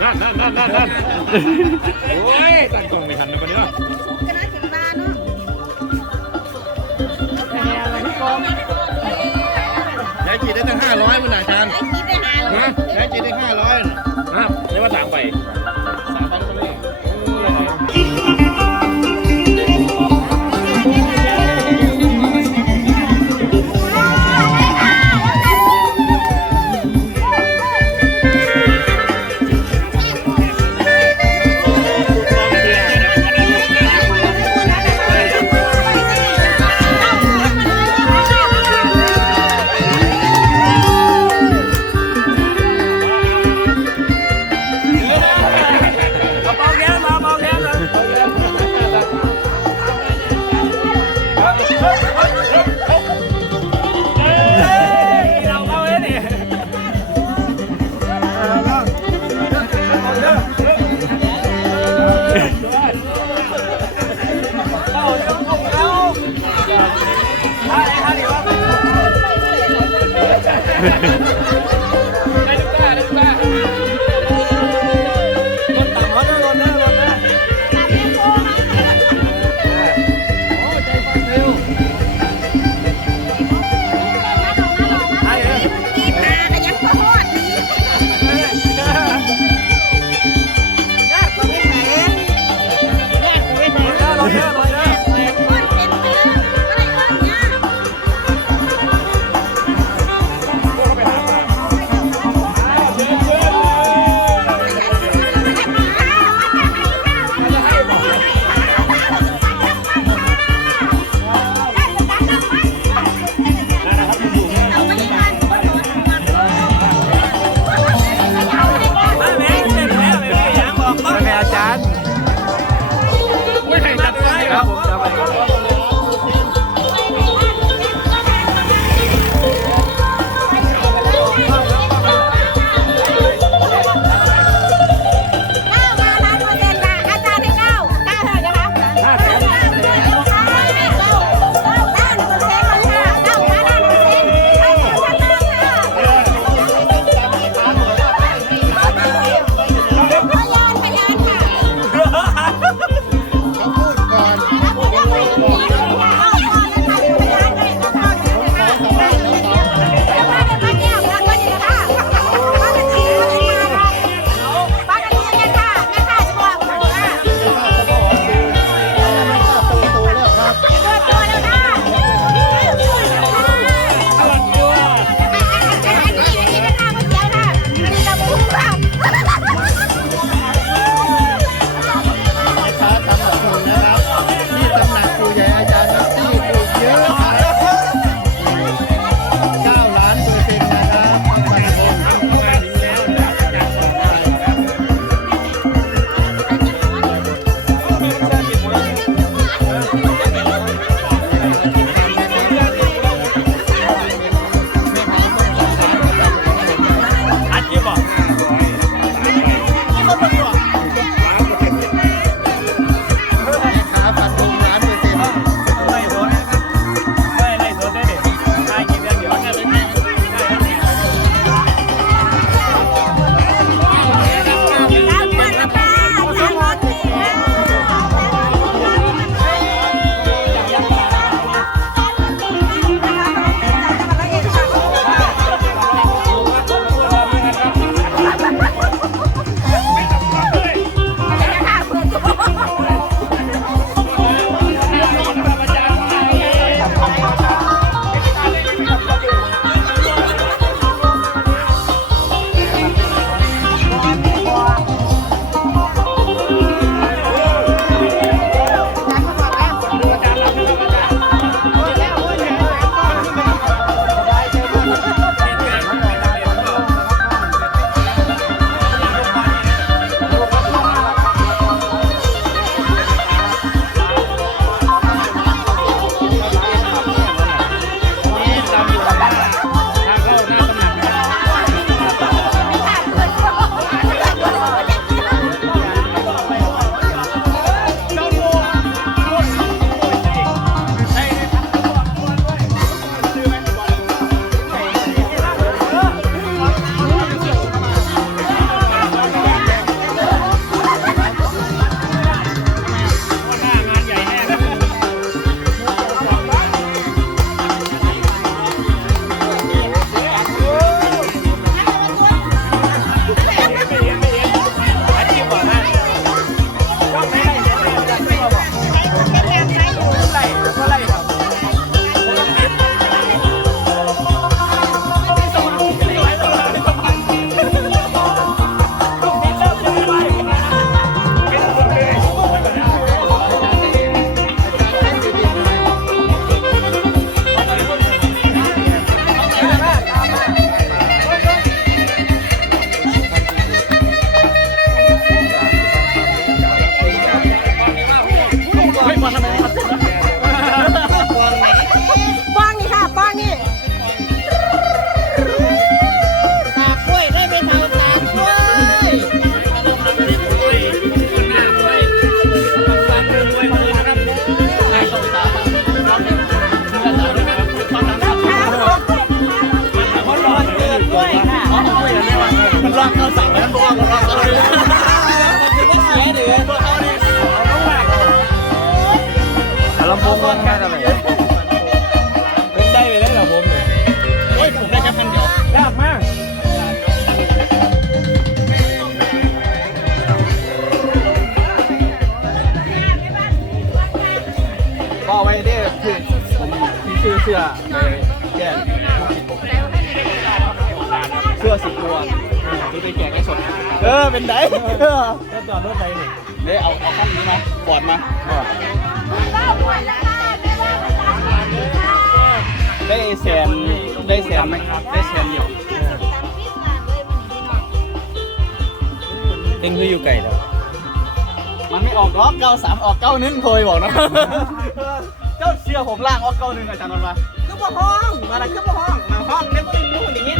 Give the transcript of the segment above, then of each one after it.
นั่นนั่นนั่นนั่นนั่นโอ้ยตั้งกล้องไม่ทันเลยคนนี้เนาะก็น่าถึงบ้านเนาะยายจีได้ตั้งห้าร้อยมันอาจารย์ไอ้คิดได้หาแล้วนะยายจีได้ห้าร้อยนะนี่ว่าต่ามไปสามพันคนเลย ลำโพงก่อนกันไรเป็นได้ไปแล้วเหรอผมเนี่ยโอ้ยผมได้แค่พันเดียวยากมากก็ไว้ได้คือผมซื้อเสื้อไปแจกเสื้อสิบตัวที่ไปแจกให้สดเออเป็นไดก็จอดรถไปนี่เดี๋ยวเอาเอาขั้นนี้มาบอดมา ได้แสนได้แสนไหมครับได้แสนเดียวเองคืออยู่ไก่แล้วมันไม่ออกล็อกเก้าสามออกเก้านึงโทยบอกนะเจ้าเชื่อผมล่างออกเก้านึงอาจารย์นนท์มาคือบ่ห้องมาละคือบ่ห้องมาห้องเดี๋ยวก็ได้รู้อย่างนี้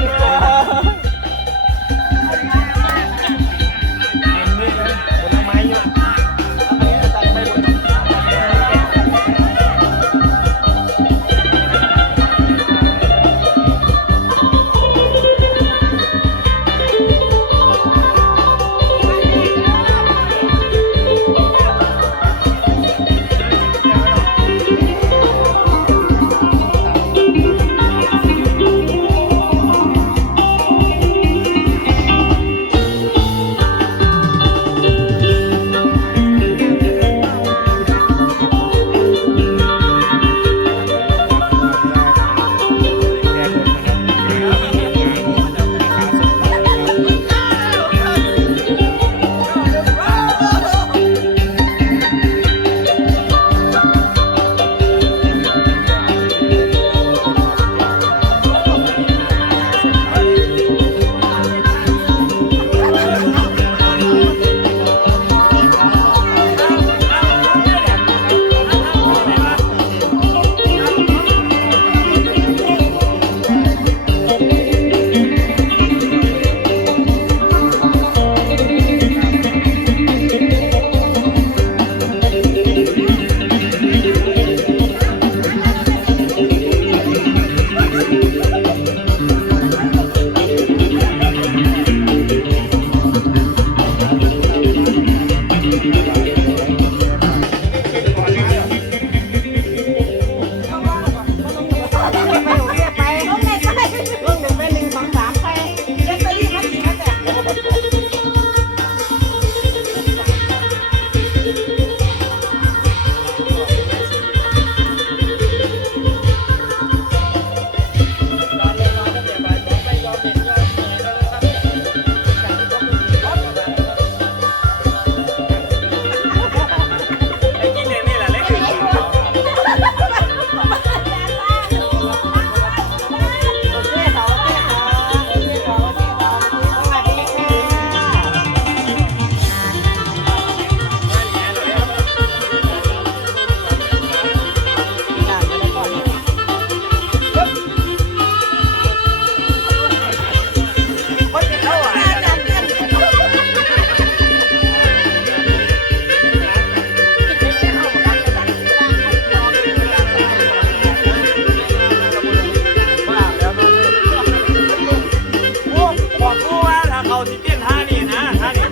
นี่นะท่านี่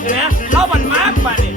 เห็นไหมเขาบันมากป่ะนี่